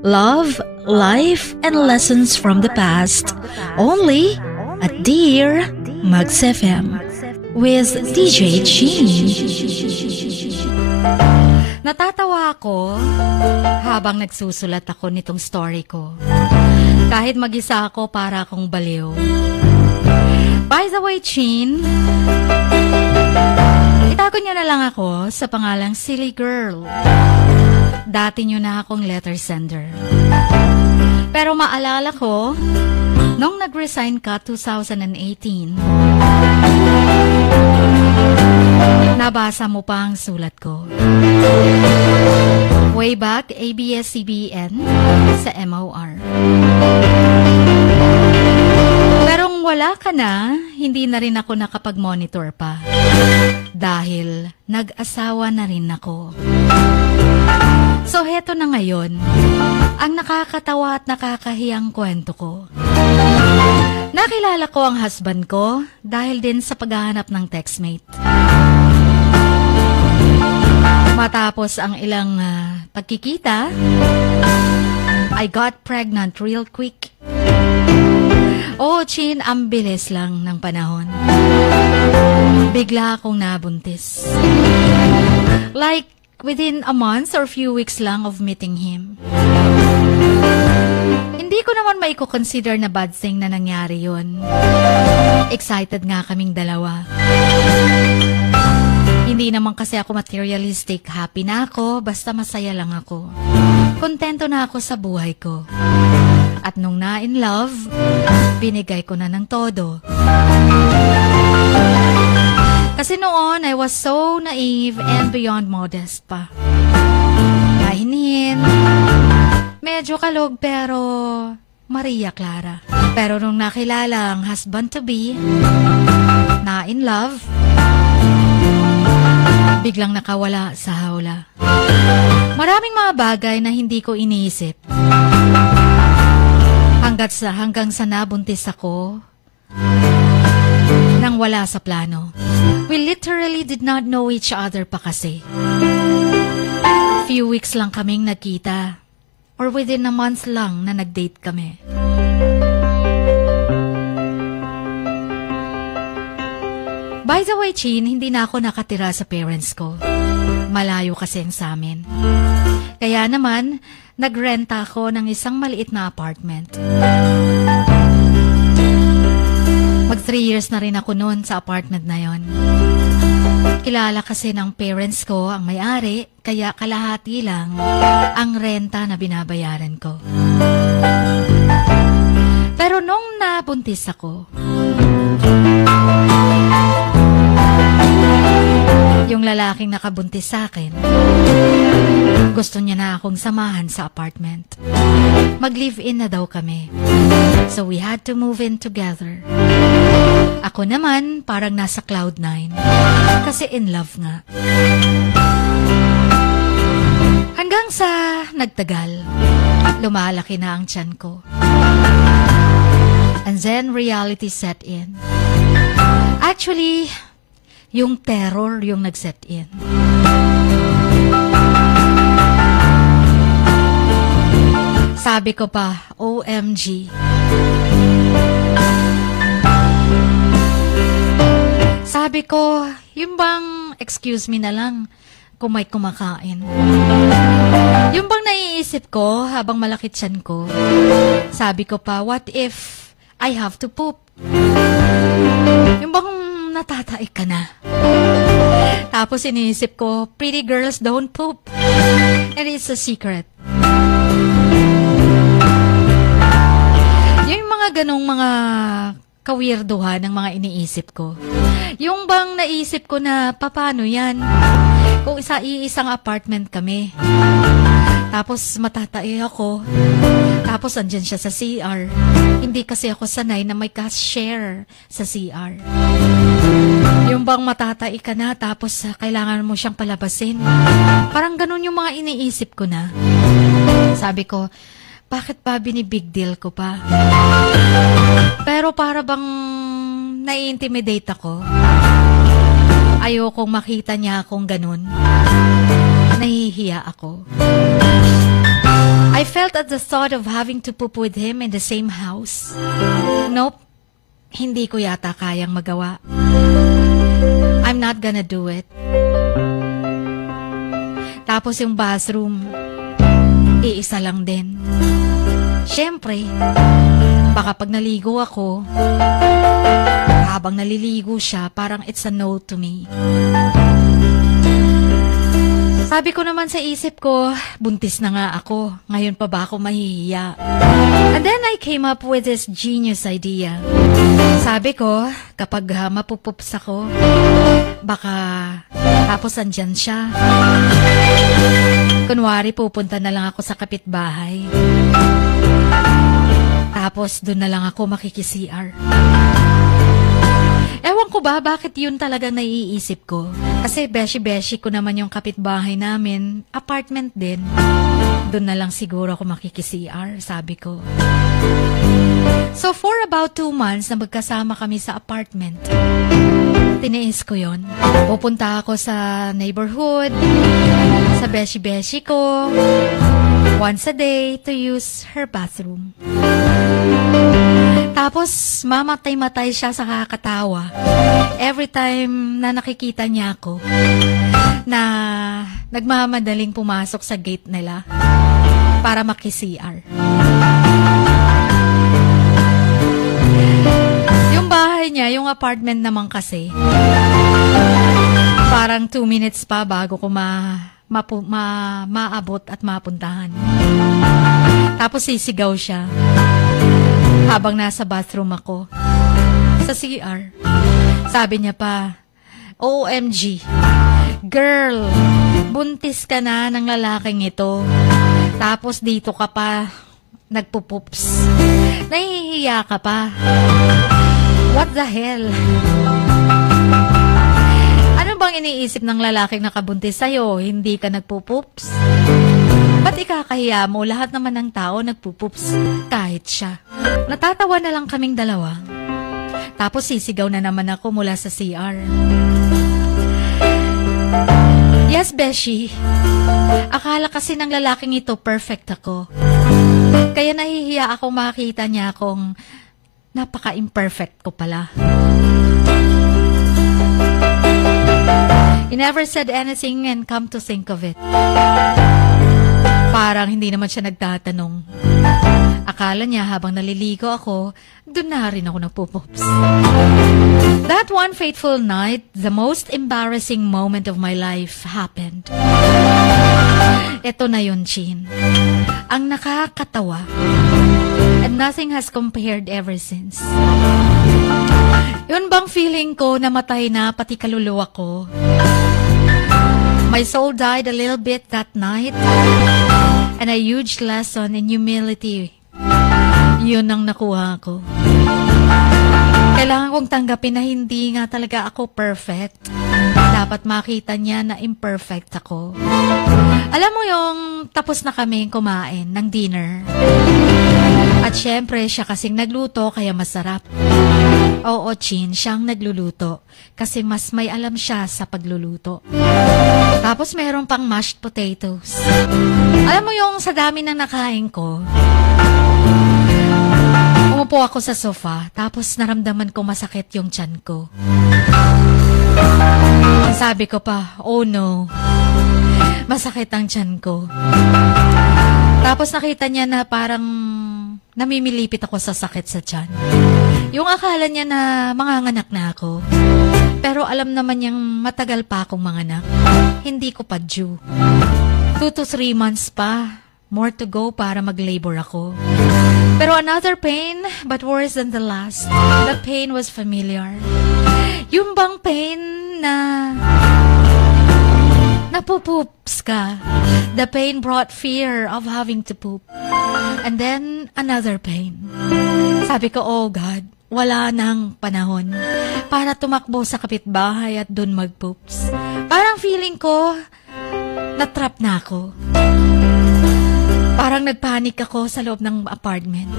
Love, life, and lessons from the past. Only at Dear Mags FM with DJ Chin. Natatawa ako habang nagsusulat ako nitong story ko. Kahit mag-isa ako, para akong baliw. By the way, Chin, itago niyo na lang ako sa pangalang Silly Girl. Dati niyo na akong letter sender. Pero maalala ko, nung nag-resign ka 2018, nabasa mo pa ang sulat ko. Way back, ABS-CBN sa MOR. Pero wala ka na, hindi na rin ako nakapag-monitor pa. Dahil nag-asawa na rin ako. So heto na ngayon, ang nakakatawa at nakakahiyang kwento ko. Nakilala ko ang husband ko dahil din sa paghahanap ng textmate. Matapos ang ilang pagkikita, I got pregnant real quick. Oh, Chin, ang bilis lang ng panahon. Bigla akong nabuntis. Like, within a month or few weeks lang of meeting him. Hindi ko naman maiko-consider na bad thing na nangyari yun. Excited nga kaming dalawa. Hindi naman kasi ako materialistic. Happy na ako, basta masaya lang ako. Kontento na ako sa buhay ko. At nung na-in love, binigay ko na ng todo. Kasi noon, I was so naive and beyond modest pa. Kahinhin, medyo kalog pero Maria Clara. Pero nung nakilala ang husband-to-be, na in love, biglang nakawala sa hawla. Maraming mga bagay na hindi ko iniisip. Hanggang sa nabuntis ako, nang wala sa plano. We literally did not know each other pa kasi. Few weeks lang kaming nagkita. Or within a month lang na nag-date kami. By the way, Chin, hindi na ako nakatira sa parents ko. Malayo kasi sa amin. Kaya naman, nagrenta ako ng isang maliit na apartment. Mag 3 years na rin ako noon sa apartment na yon. Kilala kasi ng parents ko ang may-ari, kaya kalahati lang ang renta na binabayaran ko. Pero nung nabuntis ako, yung lalaking nakabuntis sa akin, gusto niya na akong samahan sa apartment. Mag-live-in na daw kami. So we had to move in together. Ako naman, parang nasa cloud 9. Kasi in love nga. Hanggang sa nagtagal, lumalaki na ang tiyan ko. And then reality set in. Actually, yung terror yung nag-set in. Sabi ko pa, OMG. Sabi ko, yung bang, excuse me na lang, kung may kumakain. Yung bang naiisip ko habang malaki tiyan ko, sabi ko pa, what if I have to poop? Yung bang natataik ka na? Tapos iniisip ko, pretty girls don't poop. And it's a secret. Yung mga ganong mga kawirduhan ng mga iniisip ko. Yung bang naisip ko na paano yan? Kung iisang apartment kami. Tapos matatai ako. Tapos andyan siya sa CR. Hindi kasi ako sanay na may share sa CR. Yung bang matatai ka na tapos kailangan mo siyang palabasin. Parang ganun yung mga iniisip ko na. Sabi ko, bakit pa binibig deal ko pa? Pero para bang nai-intimidate ako. Ayokong makita niya akong ganun. Nahihiya ako. I felt at the thought of having to poop with him in the same house. Nope, hindi ko yata kayang magawa. I'm not gonna do it. Tapos yung bathroom, iisa lang din. Siyempre, baka pag naligo ako, habang naliligo siya, parang it's a no to me. Sabi ko naman sa isip ko, buntis na nga ako. Ngayon pa ba ako mahihiya? And then I came up with this genius idea. Sabi ko, kapag mapupups ako, baka tapos andyan siya. Kunwari, pupunta na lang ako sa kapitbahay. Tapos doon na lang ako makiki-CR. Ewan ko ba bakit yun talaga naiisip ko. Kasi beshi-beshi ko naman yung kapitbahay namin. Apartment din. Doon na lang siguro ako makiki-CR, sabi ko. So for about 2 months na magkasama kami sa apartment, tiniis ko yon. Pupunta ako sa neighborhood, sa beshi-beshi ko, once a day to use her bathroom. Tapos, mamatay-matay siya sa kakatawa. Every time na nakikita niya ako, na nagmamadaling pumasok sa gate nila para maki-CR. Yung bahay niya, yung apartment naman kasi, parang 2 minutes pa bago ko maabot at mapuntahan. Tapos sisigaw siya habang nasa bathroom ako sa CR. Sabi niya pa, OMG, girl, buntis ka na ng lalaking ito. Tapos dito ka pa nagpupups. Nahihiya ka pa. What the hell? Ano bang iniisip ng lalaking nakabuntis sa'yo? Hindi ka nagpupups? Ba't ikakahiya mo? Lahat naman ng tao nagpupups, kahit siya. Natatawa na lang kaming dalawa. Tapos sisigaw na naman ako mula sa CR. Yes, Beshi. Akala kasi ng lalaking ito perfect ako. Kaya nahihiya ako makita niya akong napaka-imperfect ko pala. He never said anything and come to think of it, parang hindi naman siya nagtatanong. Akala niya habang naliligo ako, doon na rin ako nagpupups. That one fateful night, the most embarrassing moment of my life happened. Ito na yun, Chin. Ang nakakatawa. And nothing has compared ever since. Yun bang feeling ko na matay na pati kaluluwa ko? My soul died a little bit that night. And a huge lesson in humility. Yun ang nakuha ko. Kailangan kong tanggapin na hindi nga talaga ako perfect. Dapat makita niya na imperfect ako. Alam mo yung tapos na kami kumain ng dinner. At syempre, siya kasing nagluto kaya masarap. Oo, Chin, siyang nagluluto. Kasi mas may alam siya sa pagluluto. Tapos meron pang mashed potatoes. Alam mo yung sa dami ng nakain ko, umupo ako sa sofa, tapos naramdaman ko masakit yung tiyan ko. Sabi ko pa, oh no, masakit ang tiyan ko. Tapos nakita niya na parang namimilipit ako sa sakit sa tiyan. Yung akala niya na manganganak na ako. Pero alam naman niyang matagal pa akong manganak. Hindi ko pa due. 2 to 3 months pa. More to go para mag-labor ako. Pero another pain, but worse than the last. The pain was familiar. Yung bang pain na napupoops ka. The pain brought fear of having to poop. And then, another pain. Sabi ko, oh God, wala nang panahon para tumakbo sa kapitbahay at dun mag-poops. Parang feeling ko, natrap na ako. Parang nagpanik ako sa loob ng apartment.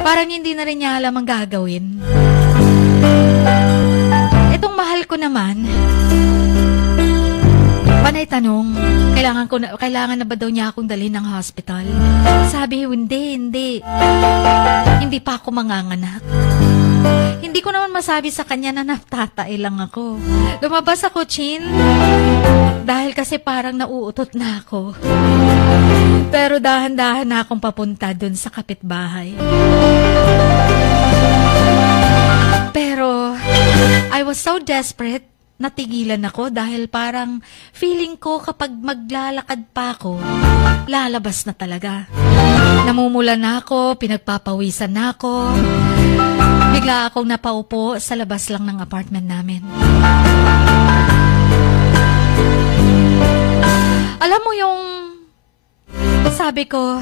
Parang hindi na rin niya alam ang gagawin. Itong mahal ko naman, Panay tanong, kailangan na ba daw niya akong dalhin ng hospital? Sabi, hindi. Hindi pa ako manganganak. Hindi ko naman masabi sa kanya na natatay lang ako. Lumabas ako, Chin. Dahil kasi parang nauutot na ako. Pero dahan-dahan na akong papunta dun sa kapitbahay. Pero, I was so desperate, natigilan ako dahil parang feeling ko kapag maglalakad pa ako, lalabas na talaga. Namumula na ako, pinagpapawisan na ako. Bigla akong napaupo sa labas lang ng apartment namin. Alam mo yung sabi ko,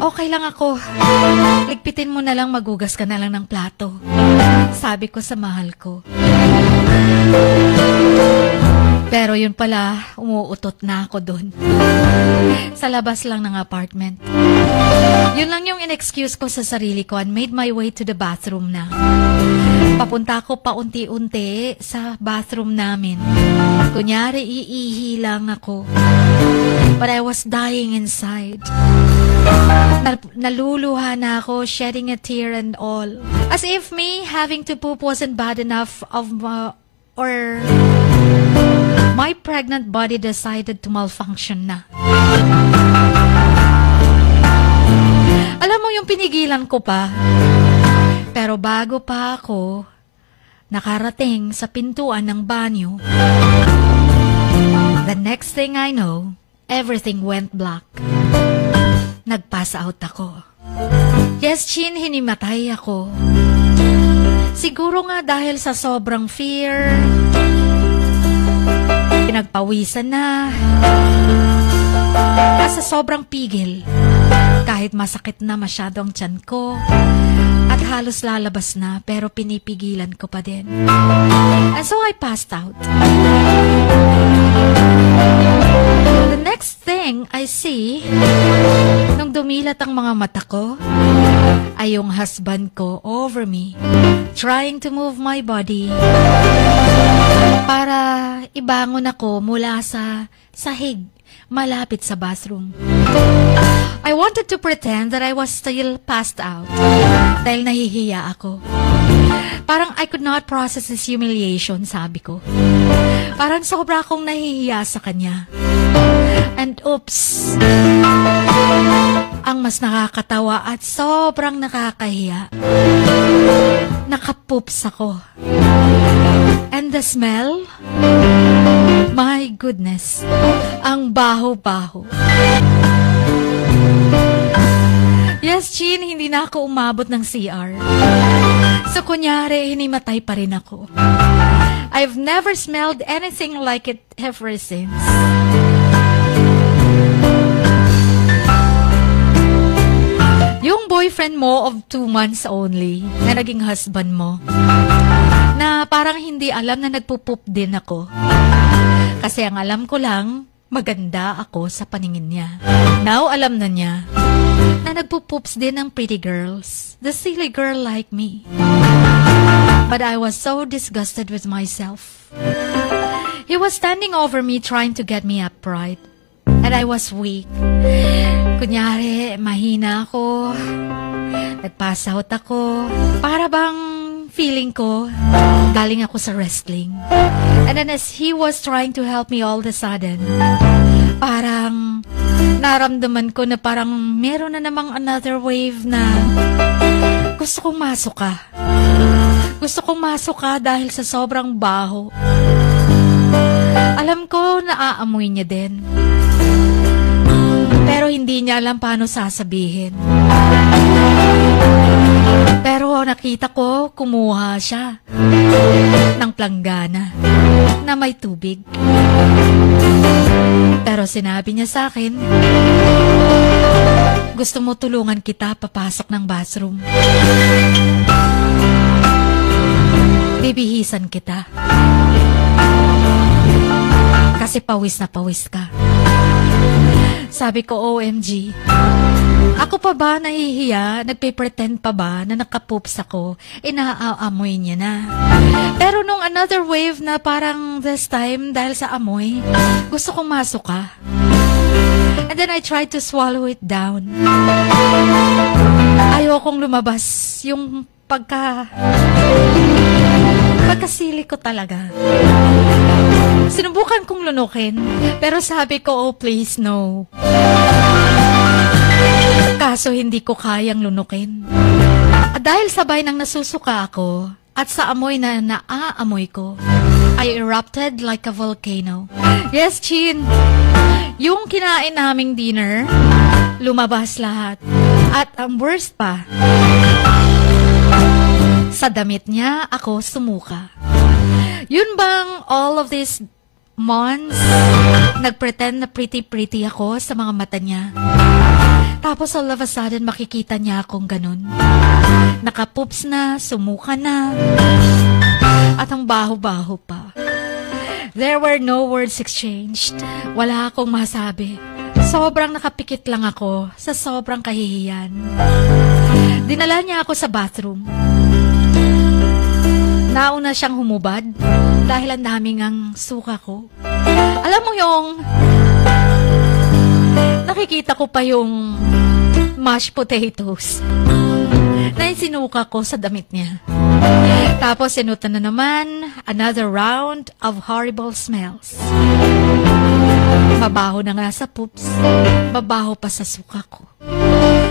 okay lang ako. Ligpitin mo na lang, magugas ka na lang ng plato. Sabi ko sa mahal ko. Pero yun pala, umuutot na ako dun. Sa labas lang ng apartment. Yun lang yung in-excuse ko sa sarili ko and made my way to the bathroom na. Papunta ako paunti-unti sa bathroom namin. Kunyari, iihi lang ako. But I was dying inside. Naluluha na ako, shedding a tear and all. As if me having to poop wasn't bad enough or my pregnant body decided to malfunction na. Alam mo yung pinigilan ko pa. Pero bago pa ako nakarating sa pintuan ng banyo, the next thing I know, everything went black. Nag-pass out ako. Yes, Chin, hinimatay ako. Siguro nga dahil sa sobrang fear, pinagpawisan na, at sa sobrang pigil, kahit masakit na masyado ang tiyan ko, at halos lalabas na, pero pinipigilan ko pa din. And so I passed out. The next thing I see, nung dumilat ang mga mata ko, ay yung husband ko over me, trying to move my body para ibangon ako mula sa sahig malapit sa bathroom. I wanted to pretend that I was still passed out dahil nahihiya ako. Parang I could not process this humiliation, sabi ko. Parang sobra akong nahihiya sa kanya. And oops, ang mas nakakatawa at sobrang nakakahiya, nakapoops ako. And the smell, my goodness, ang baho-baho. Yes, Chin, hindi na ako umabot ng CR. So kunyari, hinimatay pa rin ako. I've never smelled anything like it ever since. Yung boyfriend mo of 2 months only, na naging husband mo, na parang hindi alam na nagpupup din ako. Kasi ang alam ko lang, maganda ako sa paningin niya. Now, alam na niya na nagpupups din ng pretty girls, the silly girl like me. But I was so disgusted with myself. He was standing over me trying to get me upright. And I was weak. Kunyari, mahina ako. Nag-pass out ako. Para bang feeling ko, galing ako sa wrestling. And then as he was trying to help me all of a sudden, parang naramdaman ko na parang meron na namang another wave na gusto kong masok ka. Gusto kong masok ka dahil sa sobrang baho. Alam ko naaamoy niya din. Pero hindi niya alam paano sasabihin. Pero nakita ko, kumuha siya ng planggana na may tubig. Pero sinabi niya sa akin, gusto mo tulungan kita papasok ng bathroom. Bibihisan kita. Kasi pawis na pawis ka. Sabi ko, OMG. Ako pa ba nahihiya? Nagpe-pretend pa ba na nakapoops ako? Inaaamoy niya na. Pero nung another wave na parang this time, dahil sa amoy, gusto kong masuka. And then I tried to swallow it down. Ayokong lumabas yung pagkasili ko talaga. Sinubukan kong lunukin, pero sabi ko, oh please, no. Kaso hindi ko kayang lunukin. At dahil sabay nang nasusuka ako, at sa amoy na naaamoy ko, I erupted like a volcano. Yes, Chin. Yung kinain naming dinner, lumabas lahat. At ang worst pa, sa damit niya ako sumuka. Yun bang all of these months, nagpretend na pretty ako sa mga mata niya. Tapos all of a sudden, makikita niya akong ganun. Nakapoops na, sumuka na, at ang baho-baho pa. There were no words exchanged. Wala akong masabi. Sobrang nakapikit lang ako sa sobrang kahihiyan. Dinala niya ako sa bathroom. Nauna siyang humubad dahil ang daming ang suka ko. Alam mo yung nakikita ko pa yung mashed potatoes na sinuka ko sa damit niya. Tapos sinutan na naman another round of horrible smells. Mabaho na nga sa poops, mabaho pa sa suka ko.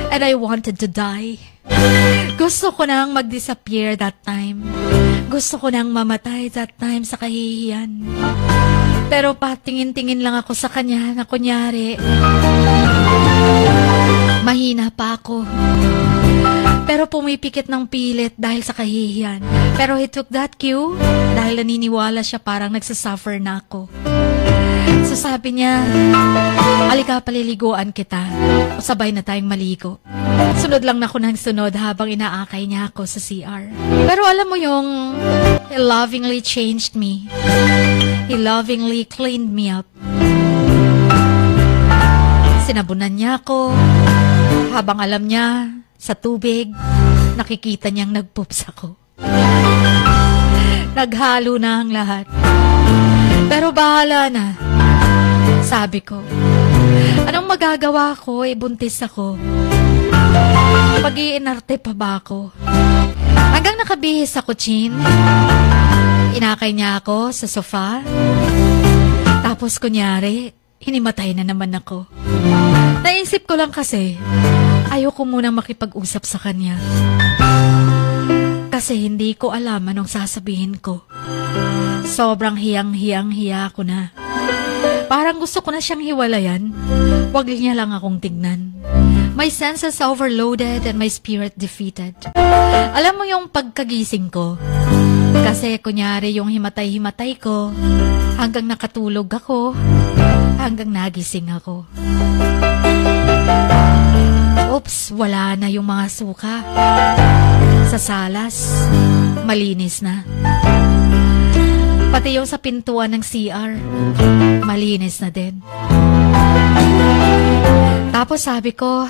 And I wanted to die. Gusto ko nang mag-disappear that time. Gusto ko nang mamatay that time sa kahihiyan. Pero patingin-tingin lang ako sa kanya na kunyari, mahina pa ako. Pero pumipikit ng pilit dahil sa kahihiyan. Pero he took that cue dahil naniniwala siya parang nagsasuffer na ako. So sabi niya, halika paliliguan kita. O sabay na tayong maligo. Sunod lang na ako ng sunod habang inaakay niya ako sa CR. Pero alam mo yung, he lovingly changed me. He lovingly cleaned me up. Sinabunan niya ako. Habang alam niya, sa tubig, nakikita niyang nagpoops ako. Naghalo na ang lahat. Pero bahala na. Sabi ko, anong magagawa ko? Buntis ako. Pag-iinarte pa ba ako? Hanggang nakabihis ako, Chin. Inakay niya ako sa sofa. Tapos kunyari, hinimatay na naman ako. Naisip ko lang kasi, ayoko munang makipag-usap sa kanya. Kasi hindi ko alam anong sasabihin ko. Sobrang hiyang-hiyang-hiya ko na. Parang gusto ko na siyang hiwalayan. Huwag niya lang akong tignan. My senses overloaded and my spirit defeated. Alam mo yung pagkagising ko? Kasi kunyari yung himatay-himatay ko, hanggang nakatulog ako, hanggang nagising ako. Oops, wala na yung mga suka. Sa salas, malinis na. Pati yung sa pintuan ng CR, malinis na din. Tapos sabi ko,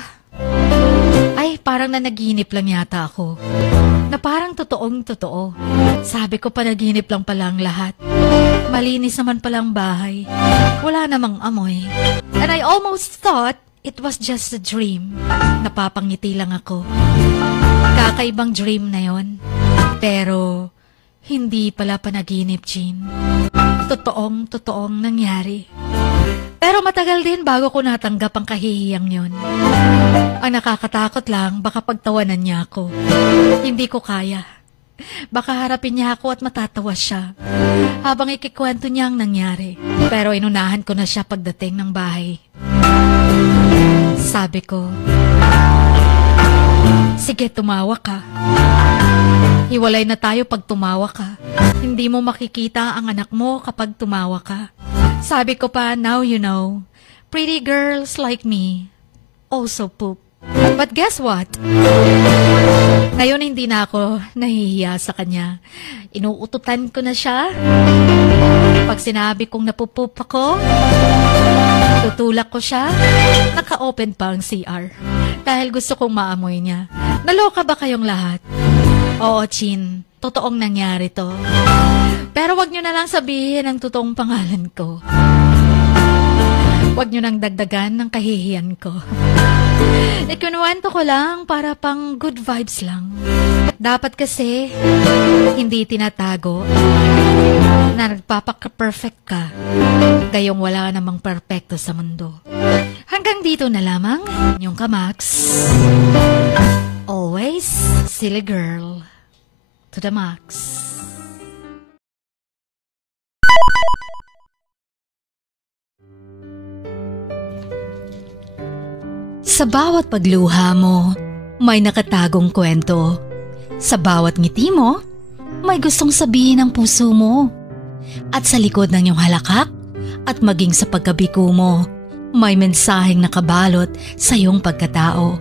ay parang nanaginip lang yata ako. Na parang totoong-totoo. Sabi ko panaginip lang pala ang lahat. Malinis naman palang bahay. Wala namang amoy. And I almost thought it was just a dream. Napapangiti lang ako. Kakaibang dream na yon. Pero hindi pala panaginip, Jean. Totoong nangyari. Pero matagal din bago ko natanggap ang kahihiyang yon. Ang nakakatakot lang, baka pagtawanan niya ako. Hindi ko kaya. Baka harapin niya ako at matatawa siya habang ikikwento niya ang nangyari. Pero inunahan ko na siya pagdating ng bahay. Sabi ko, sige, tumawa ka. Hiwalay na tayo pag tumawa ka. Hindi mo makikita ang anak mo kapag tumawa ka. Sabi ko pa, now you know, pretty girls like me also poop. But guess what? Ngayon hindi na ako nahihiya sa kanya. Inuututan ko na siya. Pag sinabi kong napupoop ako, tutulak ko siya. Naka-open pa ang CR. dahil gusto kong maamoy niya. Naloka ba kayong lahat? Oo, Chin. Totoong nangyari to. Pero wag nyo na lang sabihin ang totoong pangalan ko. Wag nyo nang dagdagan ng kahihiyan ko. Ikinuwento ko lang para pang good vibes lang. Dapat kasi, hindi tinatago na nagpapaka-perfect ka. Gayong wala namang perfecto sa mundo. Hanggang dito na lamang, yung Kamax. Always silly girl. To the max. Sa bawat pagluha mo, may nakatagong kwento. Sa bawat ngiti mo, may gustong sabihin ang puso mo. At sa likod ng iyong halakak at maging sa pagkabiko mo, may mensaheng nakabalot sa iyong pagkatao.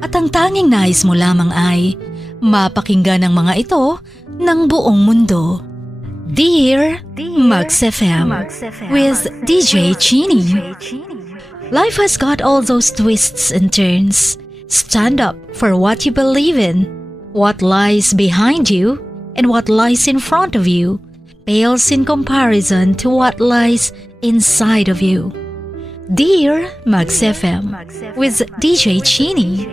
At ang tanging nais mo lamang ay mapakinggan ang mga ito ng buong mundo. Dear Max FM with DJ Chini. Life has got all those twists and turns. Stand up for what you believe in. What lies behind you and what lies in front of you pales in comparison to what lies inside of you. Dear Max FM with DJ Chini.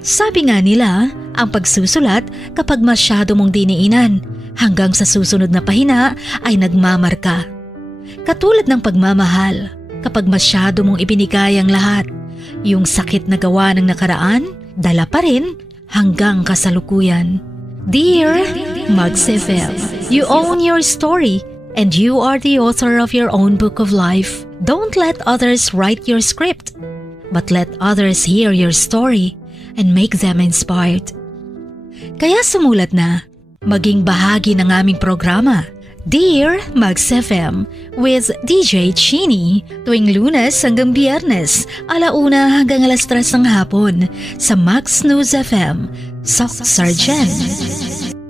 Sabi nga nila, ang pagsusulat kapag masyado mong diniinan hanggang sa susunod na pahina ay nagmamarka. Katulad ng pagmamahal, kapag masyado mong ibinigay ang lahat, yung sakit na gawa ng nakaraan, dala pa rin hanggang kasalukuyan. Dear Max FM, you own your story and you are the author of your own book of life. Don't let others write your script, but let others hear your story and make them inspired. Kaya sumulat na, maging bahagi ng aming programa, Dear Max FM with DJ Chini, tuwing Lunes hanggang Biyernes, 1:00 hanggang 3:00 ng hapon sa Max News FM, Sock Sargent.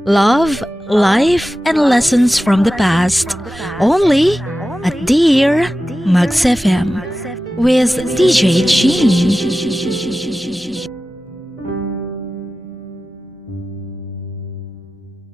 Love, life, and lessons from the past, only at Dear Max FM with DJ Chini.